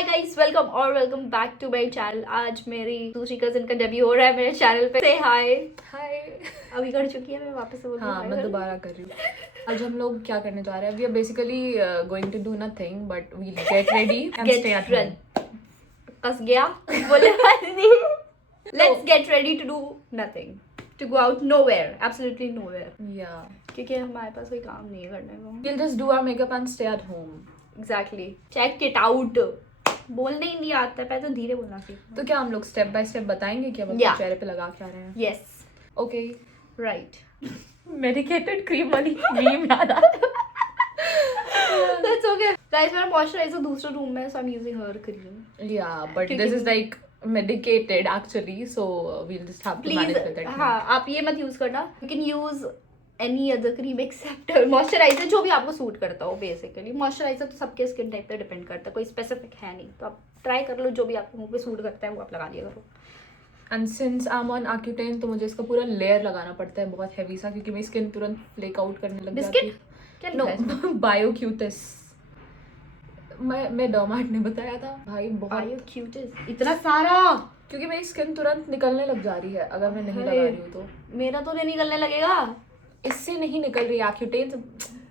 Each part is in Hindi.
Hi guys, welcome back to my channel. आज मेरी दूसरी कजिन का डेब्यू हो रहा है मेरे चैनल पे। से हाय अभी कर चुकी है, मैं वापस से बोल रही हूँ। हाँ, मैं दोबारा कर रही हूँ। आज हम लोग क्या करने जा रहे हैं? We are basically going to do nothing but we get ready and stay at home. कस गया बोले let's get ready to do nothing, to go out nowhere, absolutely nowhere. या क्योंकि हमारे पास कोई काम नहीं है करने को। we'll just do our makeup and stay at home. Exactly, check it out. बोलने ही नहीं आता है, पहले तो धीरे बोलना सीखना। तो क्या हम लोग स्टेप बाय स्टेप बताएंगे कि हम Yeah. चेहरे पे लगा के आ रहे हैं? Yes, okay. Right. Medicated cream वाली क्रीम याद आ That's okay. Guys, मेरा मॉइस्चराइजर दूसरे रूम में, so I'm using her cream. Yeah, but this is like medicated actually, so we'll just have to manage with Please, it. हाँ, आप ये मत यूज करना. You can use any other cream except moisturiser, जो भी आपको सूट करता हो। बेसिकली मॉइस्चराइजर तो सबके स्किन टाइप पे डिपेंड करता है, कोई स्पेसिफिक है नहीं। तो आप ट्राई कर लो, जो भी आपके मुंह पे सूट करता है वो आप लगा लिया करो। And since I am on Accutane तो मुझे इसका पूरा लेयर लगाना पड़ता है, बहुत हैवी सा, क्योंकि मेरी स्किन तुरंत फ्लेक आउट करने लग जाती है। बिस्किट क्या लिखा है इसमें? नो, बायोक्यूटिस। मैं डर्माट ने बताया था भाई, बहुत बायोक्यूटिस, इतना सारा। क्योंकि मेरी स्किन तुरंत निकलने लग जा रही है अगर मैं नहीं अरे, लगा रही हूँ तो। मेरा तो नहीं निकलने लगेगा। इससे नहीं निकल रही, Accutane से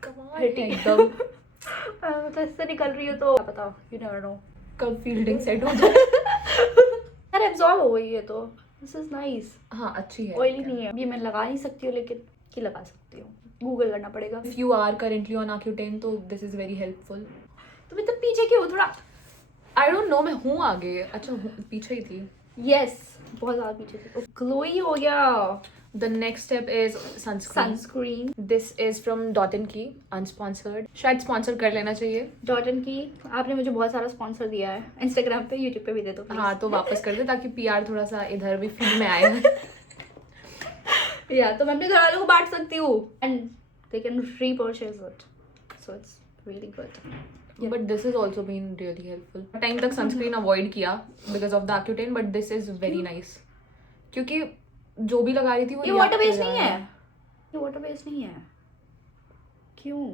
कमाल है ठीक। एकदम। मतलब इससे निकल रही हो तो बताओ, यू नेवर नो कब फील्डिंग सेट हो जाए। यार, एब्जॉर्ब हो गई है तो दिस इज नाइस। हाँ, अच्छी है। ऑयली नहीं है, ये मैं लगा नहीं सकती हूँ, लेकिन की लगा सकती हूँ। गूगल करना पड़ेगा। If you are currently on Accutane तो this is very helpful. तुम इतना पीछे क्यों हो? थोड़ा I don't know, मैं हूँ आगे। अच्छा, पीछे ही थी। यस, बहुत ज्यादा पीछे थे। ग्लोई हो गया। The next step is sunscreen. Sunscreen This is from Dot & Key, unsponsored. शायद स्पॉन्सर कर लेना चाहिए। डॉटन की। आपने मुझे बहुत सारा स्पॉन्सर दिया है, इंस्टाग्राम पे, यूट्यूब पे भी दे दो please. हाँ, तो वापस कर दे ताकि PR थोड़ा सा इधर भी फील्ड में आए। या तो मैं अपने घर वालों को बांट सकती हूँ and they can repurchase it, so it's really good. But this has also been really helpful. Time तक सनस्क्रीन अवॉइड किया because of the Accutane, but this is very nice. क्योंकि जो भी लगा रही थी वो ये वाटर बेस्ड नहीं है, ये वाटर बेस्ड नहीं है। क्यों?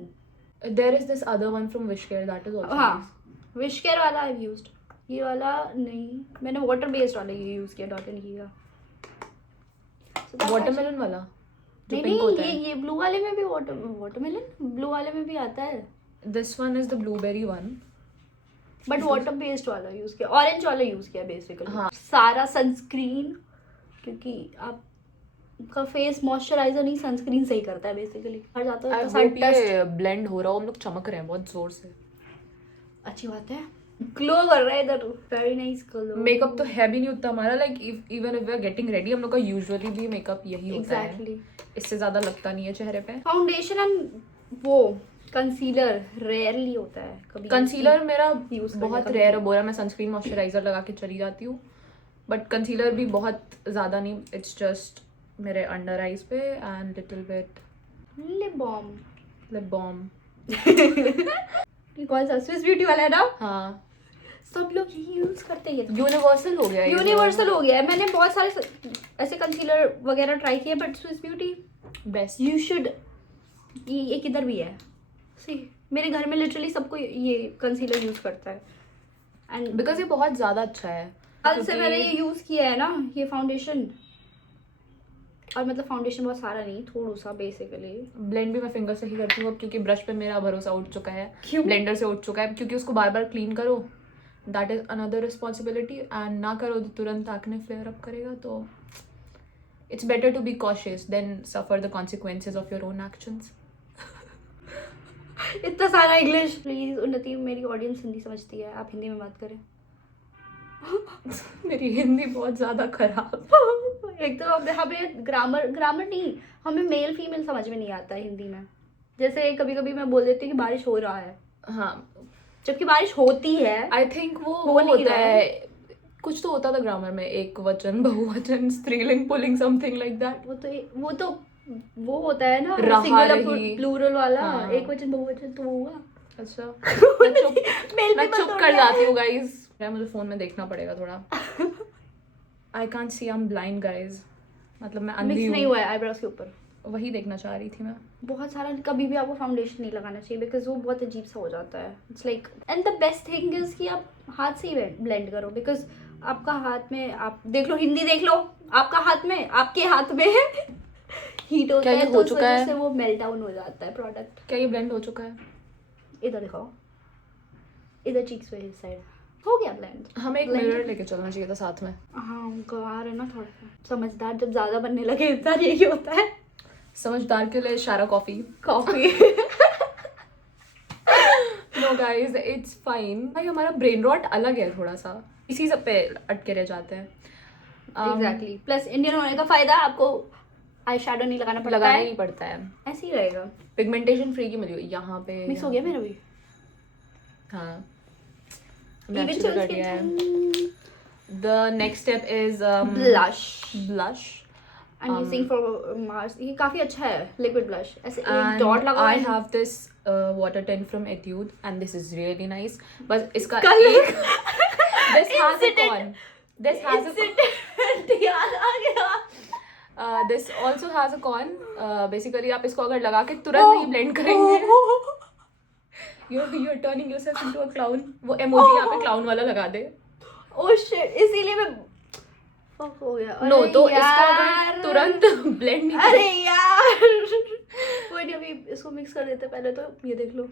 There is this other one from Wishcare that is also हाँ, nice. विश केयर वाला आई यूज्ड, ये वाला नहीं। मैंने वाटर बेस्ड वाला ये यूज किया, डॉट एंड की का। So that's Watermelon वाला जो नहीं पिंक नहीं, होता है। ये ब्लू वाले में भी वाटरमेलन ब्लू वाले में भी आता है, This one is the blueberry one. But water based वाला यूज किया, ऑरेंज वाला यूज किया बेसिकली। हाँ। सारा सनस्क्रीन, क्योंकि आपका फेस मॉइस्चराइजर नहीं सनस्क्रीन सही करता है बेसिकली। हर जाता I है तो सारा hope डस्ट। ये blend हो रहा हो, हम लोग चमक रहे हैं बहुत जोर से। अच्छी बात है, ग्लो कर रहा है इधर, वेरी नाइस ग्लो। मेकअप तो है भी नहीं उतना हमारा, like even if we are getting ready, हम लोग का यूजुअली भी मेकअप यही होता है। एग्जैक्टली। इससे ज्यादा लगता नहीं है चेहरे पे। फाउंडेशन एंड वो कंसीलर रेयरली होता है कभी। कंसीलर मेरा यूज बहुत रेयर है, बोला मैं सनस्क्रीन मॉइस्चराइजर लगा के चली जाती हूँ, बट कंसीलर भी बहुत ज्यादा नहीं, इट्स जस्ट मेरे अंडर आईज पे and little bit lip balm. Lip balm. ये कौन सा स्विस ब्यूटी वाला है ना? हाँ, सब लोग ये यूज करते हैं। यूनिवर्सल हो गया है ये। यूनिवर्सल हो गया है। मैंने बहुत सारे ऐसे कंसीलर वगैरह ट्राई किए, but Swiss beauty best. You should. ये किधर भी है, सी मेरे घर में लिटरली सबको ये कंसीलर यूज करता है एंड बिकॉज ये बहुत ज्यादा अच्छा है। कल से मैंने ये यूज किया है ना, ये फाउंडेशन। और मतलब फाउंडेशन बहुत सारा नहीं, थोड़ा सा बेसिकली। ब्लेंड भी मैं फिंगर से ही करती हूँ अब, क्योंकि ब्रश पे मेरा भरोसा उठ चुका है। क्यों? ब्लेंडर से उठ चुका है, क्योंकि उसको बार बार क्लीन करो, that is another responsibility, and ना करो तो तुरंत एक्ने फ्लेयर अप करेगा। तो it's better to be cautious than suffer the consequences of your own actions. इतना सारा इंग्लिश। प्लीज उन्नति, मेरी ऑडियंस हिंदी समझती है, आप हिंदी में बात करें। मेरी हिंदी बहुत ज्यादा खराब। एक तो हमें ग्रामर नहीं, हमें मेल फीमेल समझ में नहीं आता है हिंदी में। जैसे कभी कभी मैं बोल देती हूँ कि बारिश हो रहा है, हाँ, जबकि बारिश होती है। आई थिंक वो हो नहीं होता रहा है, कुछ तो होता था ग्रामर में, एक वचन, बहुवचन, स्त्रीलिंग, पुल्लिंग, समथिंग लाइक दैट। वो होता है ना, रहा सिंगुलर रही। प्लूरल वाला। हाँ। एक वचन बहुवचन तो वो हुआ। अच्छा, मेल मैं पे चुप मत कर हो जाती हूँ गाइस, मुझे फोन में देखना पड़ेगा थोड़ा। I can't see, I am blind guys, मतलब मैं अंधी मिक्स नहीं हूँ। हुआ है आईब्रोज के ऊपर। वही देखना चाह रही थी मैं. बहुत सारा कभी भी आपको फाउंडेशन नहीं लगाना चाहिए बिकॉज वो बहुत अजीब सा हो जाता है. It's like and the best thing is कि आप हाथ से ही ब्लेंड करो बिकॉज आपका हाथ में आप देख लो, हिंदी देख लो, आपका हाथ में, आपके हाथ में हीट होता क्या ये है हो तो उस चुका वजह है? से वो मेल्ट डाउन हो जाता है प्रोडक्ट. क्या ये ब्लेंड हो चुका है? इधर दिखाओ, इधर चीक्स पे इस साइड हो गया ब्लेंड. हमें एक Blend. मिरर लेके चलना चाहिए था साथ में. हाँ गवार है ना थोड़ा सा. समझदार जब ज्यादा बनने लगे इंसान यही होता है. समझदार के लिए शारा coffee. Coffee. No guys it's fine. भाई हमारा ब्रेन रॉट अलग है थोड़ा सा, इसी सब पे अटके रह जाते हैं. एग्जैक्टली. प्लस इंडियन होने का फायदा आपको आई शैडो नहीं लगाना पड़ता लगाना है. ही नहीं पड़ता है. ऐसे ही रहेगा. पिगमेंटेशन फ्री की मिली हुई यहाँ पे. मिक्स हो गया मेरा भी. हाँ. Even Naturally so कर दिया है. The next step is blush. blush. I'm using for Mars. ये काफी अच्छा है liquid blush. ऐसे एक And डॉट लगा. I have this water tint from Etude and this is really nice. बस इसका कल एक this has a Incident. con. This has a Incident याद आ गया. this also has a con. Basically आप इसको अगर लगा के तुरंत नहीं blend करेंगे, you're turning yourself into a clown. वो emoji यहाँ पे clown वाला लगा दे. Oh shit. इसीलिए मैं fuck हो गया. No अरे तो इसको यार. अगर तुरंत blend नहीं अरे यार. कोई नहीं, अभी इसको मिक्स कर देते पहले. तो ये देख लो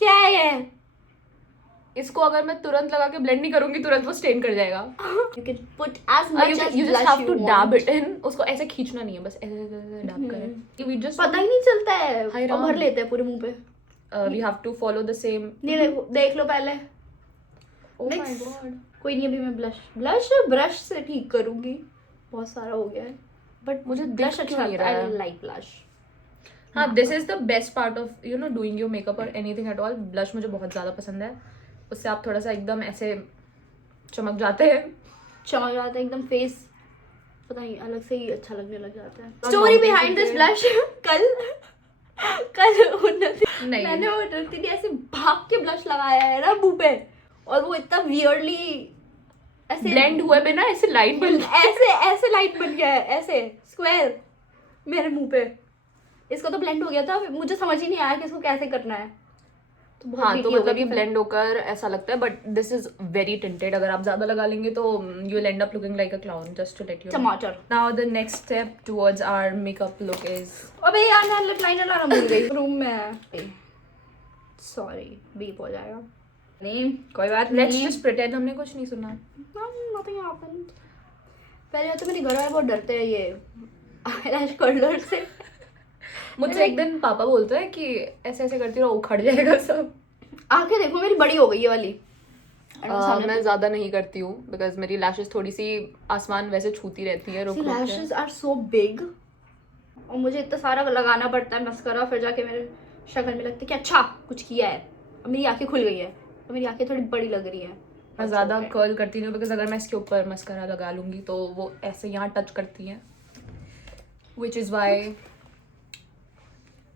क्या है ये. इसको अगर मैं तुरंत लगा के ब्लेंड नहीं करूंगी तुरंत वो स्टेन कर जाएगा. You can put as much as you just blush have to you dab want. it in. उसको ऐसे खींचना नहीं है, बस ऐसे ऐसे dab करें. We just पता ही नहीं चलता है. हाय और राम. भर लेते हैं पूरे मुंह पे. we have to follow the same. नहीं देखो, देख लो पहले. Oh my Mix. god. कोई नहीं, अभी मैं ब्रश से ठीक करूंगी. बहुत सारा हो गया है बट मुझे ब्लश दिख अच्छा क्यों नहीं लगता है. रहा है? Light blush. हाँ, this is the best part of doing your makeup or anything at all. Blush मुझे बहुत ज़्यादा पसंद है. उससे आप थोड़ा सा एकदम ऐसे चमक जाते हैं. चमक जाता है एकदम फेस. पता नहीं अलग से ही अच्छा लगने लग जाता है. और स्टोरी mountain बिहाइंड दिस से- ब्लश. कल उन्नति नहीं. मैंने उन्नति ने ऐसे भाग के ब्लश लगाया है ना मुंह पे और वो इतना वियर्डली ऐसे ब्लेंड हुए बिना ऐसे लाइन बन ऐसे लाइट बन गया है, ऐसे स्क्वायर मेरे मुंह पे. इसका तो ब्लेंड हो गया था, मुझे समझ ही नहीं आया कि इसको कैसे करना है. तो बहुत हाँ, तो बीटी हो मतलब गई ये थी. ब्लेंड होकर ऐसा लगता है, but this is very tinted. अगर आप ज्यादा लगा लेंगे तो you will end up looking like a clown, just to let you. टमाटर. Now the next step towards our makeup look is. अबे यार मैं लिप लाइनर लाना भूल गई रूम में. सॉरी बीप हो जाएगा. नहीं कोई बात लेट्स नहीं. जस्ट प्रिटेंड हमने कुछ नहीं सुना. Nothing happened. पहले तो मेरे घर वाले बहुत डरते हैं ये आईलैश कर्लर से. मुझसे एक दिन पापा बोलते हैं कि ऐसे ऐसे करती रहो उखड़ जाएगा सब. आंखें देखो मेरी बड़ी हो गई है वाली. मैं ज्यादा नहीं करती हूँ बिकॉज मेरी लैशेस थोड़ी सी आसमान वैसे छूती रहती है. रुक रुक के. लैशेस आर सो बिग और मुझे इतना सारा लगाना पड़ता है मस्करा, फिर जाके मेरे शक्ल में लगता है कि अच्छा कुछ किया है. अब मेरी आंखें खुल गई है, अब मेरी आंखें थोड़ी बड़ी लग रही है. मैं ज्यादा कर्ल करती नहीं बिकॉज अगर मैं इसके ऊपर मस्करा लगा लूंगी तो वो ऐसे यहाँ टच करती है, विच इज वाई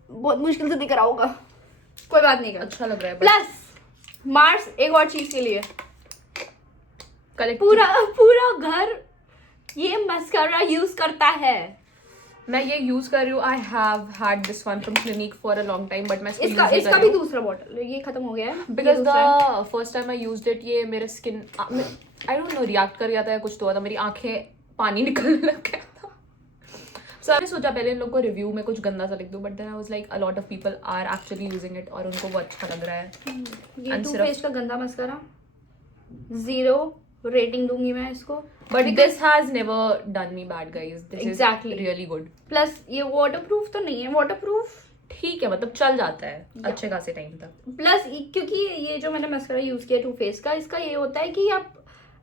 बहुत मुश्किल से दिख रहा होगा. कोई बात नहीं कर. अच्छा लग रहा है. प्लस मार्स एक और चीज के लिए कलेक्ट पूरा घर ये मस्करा यूज करता है. मैं ये यूज कर रही हूँ. I have had this one from clinic for a long time, but मैं इसका भी दूसरा बॉटल ये खत्म हो गया है because the first time I used it ये मेरे skin I don't no react कर गया था या कुछ तो हुआ था. मेरी आंखें पानी निकलने लग गया था. सो मैंने सोचा पहले इन लोग को रिव्यू में कुछ गंदा सा लिख दूं, but then I was like a lot of people are actually using it और उनको वो अच्छा लग रहा है. ये And टू सिर्फ- फेस का गंदा मस्करा 0 रेटिंग दूंगी मैं इसको. But this has never done me bad guys. This is Exactly. Really good. Plus ये वाटरप्रूफ तो नहीं है. वाटरप्रूफ ठीक है, मतलब चल जाता है अच्छे खासे टाइम तक. प्लस क्योंकि ये जो मैंने मस्करा यूज किया टू फेस का, इसका ये होता है कि आप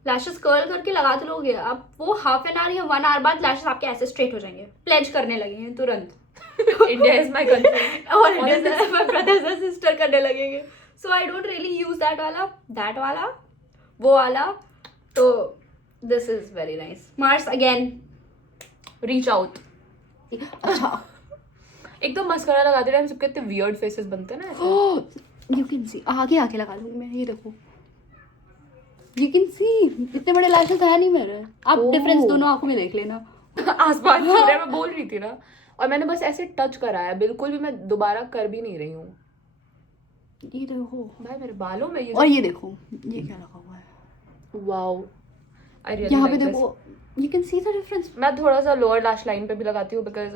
लैशेस कर्ल करके लगाते लोगे, आप वो हाफ एन आवर या 1 आवर बाद लैशेस आपके ऐसे स्ट्रेट हो जाएंगे, प्लेज करने लगेंगे तुरंत. India is my country. और माय ब्रदर्स एंड सिस्टर करने लगेंगे. So I don't really use that वाला वो वाला. तो this is very nice. Mars again reach out. अच्छा एक तो मस्करा लगाते टाइम सबके इतने वियर्ड फेसेस बनते हैं ना ऐसे. यू कैन सी आगे लगा लूंगी मैं. ये देखो यू कैन सी इतने बड़े लैशेस है नहीं मेरे. आप Oh. डिफरेंस दोनों आंखों में देख लेना. आसपास मैं बोल रही थी ना. और मैंने बस ऐसे टच करा है, बिल्कुल भी मैं दोबारा कर भी नहीं रही हूँ। ये देखो भाई मेरे बालों में ये और ये देखो ये क्या लगा हुआ है, वाओ आई रियली यहाँ पे लाइक दिस। देखो, you can see the difference. मैं थोड़ा सा लोअर लैश लाइन पे भी लगाती हूँ बिकॉज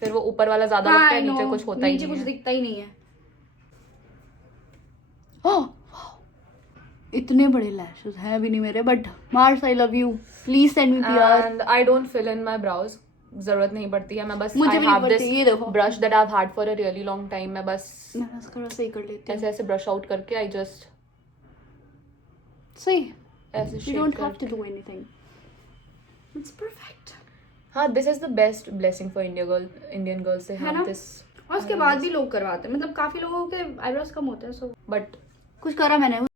फिर वो ऊपर वाला ज्यादा हाँ, लगता है, I नीचे know, कुछ होता ही नीचे नहीं कुछ है। दिखता ही नहीं है। ओह इतने बड़े लैशेस हैं भी नहीं मेरे, but Mars I love you, please send me PR. And I don't fill in my brows, जरूरत नहीं पड़ती है। मैं बस मुझे आई भी नहीं हैव पड़ती, ये दिस देखो। Brush that I have had for a really long time. मैं बस मैं मस्करा सही कर लेती ऐसे हूँ। ऐसे ब्रश आउट करके आई जस्ट सही, ऐसे you शेड don't have करके। to do anything. It's perfect. हाँ, this is the best blessing for Indian girls, they है हैव ना? दिस। और उसके बाद भी लोग करवाते हैं, मतलब काफी लोगों के आईब्रोज कम होते हैं, सो बट कुछ करा मैंने।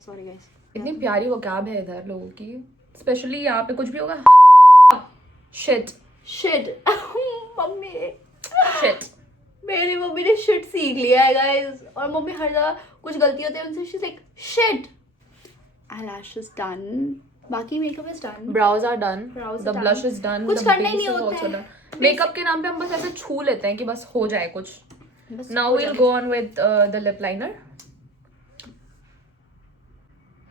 Sorry guys. इतनी प्यारी वोकैब है इधर लोगों की, स्पेशली यहाँ पे कुछ भी होगा शिट शिट मम्मी, शिट। मेरी मम्मी ने शिट सीख लिया है गाइस, और मम्मी हर जगह कुछ गलती होती है उनसे, she is like shit. eyelashes done, बाकी makeup is done, brows are done, Brows the are blush done. is done, कुछ the करना ही base नहीं is होता also है। done. मेकअप के नाम पे हम बस ऐसे छू लेते हैं कि बस हो जाए कुछ। बस Now हो we'll जाए। go on with the lip liner.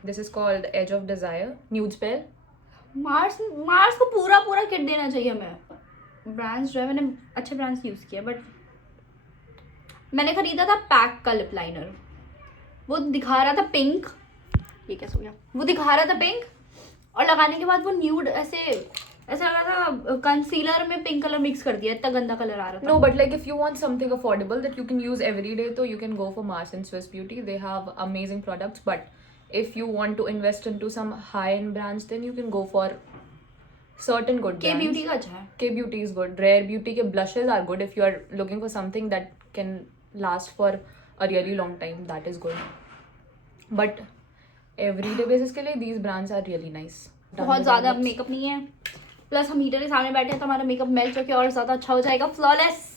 This is called Edge of Desire, nude spell. Mars को पूरा पूरा किट देना चाहिए हमें। ब्रांड्स जो है, मैंने अच्छे ब्रांड्स यूज किया, बट मैंने खरीदा था पैक का लिप लाइनर, वो दिखा रहा था पिंक, ये कैसे हो गया, वो दिखा रहा था पिंक, और लगाने के बाद वो न्यूड ऐसा लग रहा था कंसीलर में पिंक कलर मिक्स कर दिया, इतना गंदा कलर आ रहा था। No, but like if you want something affordable that you can use every day, so you can go for Mars and Swiss Beauty. They have amazing products. But if you want to invest into some high-end brands, then you can go for certain good के brands. ब्यूटी का अच्छा है। K Beauty is good. Rare Beauty के blushes are good if you are looking for something that can last for a really long time. That is good. But everyday basis के लिए these brands are really nice. Done बहुत with ज्यादा our lips. मेकअप नहीं है, प्लस हम हीटर के सामने बैठे हैं तो हमारा मेकअप मेल्ट होकर और ज्यादा अच्छा हो जाएगा, फ्लॉलेस।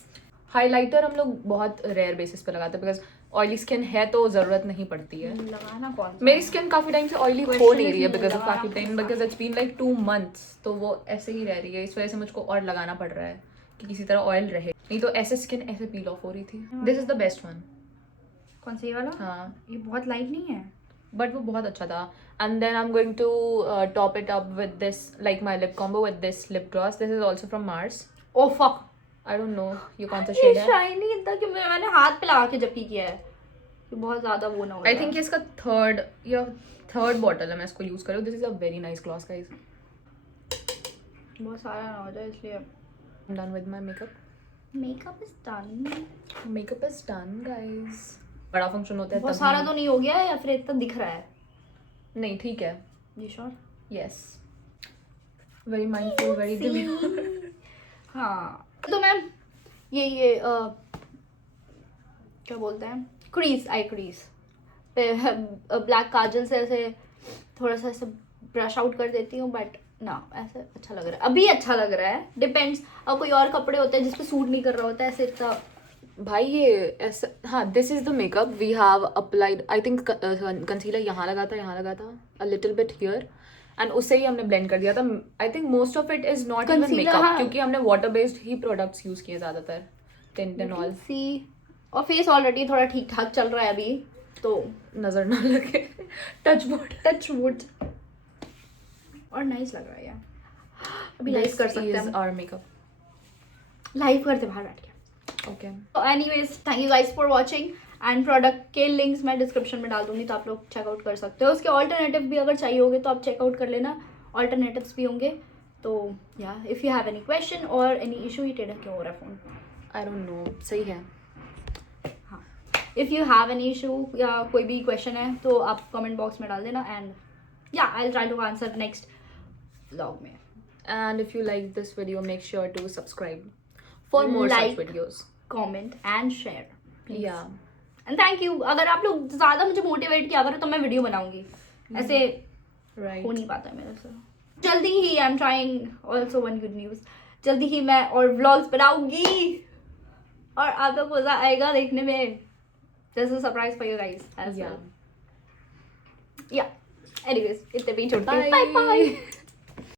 हाइलाइटर हम लोग बहुत रेयर बेसिस पे लगाते हैं बिकॉज ऑयली स्किन है तो जरूरत नहीं पड़ती है। लगाना कौन सा? मेरी स्किन काफी टाइम से ऑयली हो Question नहीं रही है is बिकॉज ऑफ लगाना काफी time, because it's been like 2 months, तो वो ऐसे ही रह रही है। इस वजह से मुझको और लगाना पड़ रहा है कि किसी तरह ऑयल रहे, नहीं तो ऐसे स्किन ऐसे पील ऑफ हो रही थी। This is the best one. कौन सा ये वाला? हाँ, ये बहुत लाइट नहीं है, बट वो बहुत अच्छा था। And then I am going to top it up with this, like my lip combo with this lip gloss. This is also from Mars. Oh fuck, I don't know ये कौन सा ये शेड है। शाइनी इतना कि मैंने हाथ पे लगा के जब की किया है कि बहुत ज्यादा वो ना हो आई जाए। थिंक इसका थर्ड बॉटल है मैं इसको यूज कर रही हूँ। This is a very nice gloss guys. बहुत सारा ना हो जाए इसलिए। Done with my makeup. Makeup is done, makeup is done guys. बड़ा फंक्शन होता है बहुत तभी- सारा तो नहीं हो गया है या फिर इतना दिख रहा है? नहीं ठीक है। ये sure? Yes, very mindful, very demure. हाँ, तो मैम ये क्या बोलते हैं, क्रीज, आई क्रीज पे ब्लैक काजल से ऐसे थोड़ा सा ऐसे ब्रश आउट कर देती हूँ, बट ना ऐसे अच्छा लग रहा है, अभी अच्छा लग रहा है। डिपेंड्स, अब कोई और कपड़े होते हैं जिसपे सूट नहीं कर रहा होता है ऐसे इतना। भाई ये ऐसा, हाँ this is the makeup we have applied. I think concealer यहाँ लगा था a little bit here, and उससे ही हमने ब्लेंड कर दिया था। I think most of it is not even Concealer, makeup, हाँ। क्योंकि हमने वाटर बेस्ड ही प्रोडक्ट्स यूज किए ज्यादातर, टिंट एंड ऑल। सी, और फेस ऑलरेडी थोड़ा ठीक ठाक चल रहा है अभी, तो नजर ना लगे। Touch wood. और नाइस लग रहा है यार। अभी लाइव कर सकते हैं, आवर मेकअप। लाइव करते बाहर बैठ के। ओके, तो anyways, thank you guys for watching, and product के लिंक्स मैं डिस्क्रिप्शन में डाल दूंगी तो आप लोग चेकआउट कर सकते हो। उसके ऑल्टरनेटिव भी अगर चाहिए होंगे तो आप चेकआउट कर लेना, ऑल्टरनेटिव्स भी होंगे। तो या if you have any question और एनी इशू, ये टेढ़ा क्यों हो रहा है फोन? आई डोंट नो, सही है। हाँ, if you have any issue या कोई भी क्वेश्चन है तो आप कमेंट बॉक्स में डाल देना, एंड या I will try to answer next vlog में। And if you like this video, make sure to subscribe for more Like. such videos. Comment and share, Yeah. And thank you. अगर आप लोग ज़्यादा मुझे मोटिवेट किया करो तो मैं वीडियो बनाऊंगी, ऐसे Right. हो नहीं पाता है मेरे से। जल्दी ही I am trying also, one good news, जल्दी ही मैं और व्लॉग्स बनाऊंगी और आप लोग को मजा आएगा देखने में। This is surprise for you guys as Yeah. Well. या एनीवेज, इतने भी छोड़ती हूँ। Bye. Bye bye.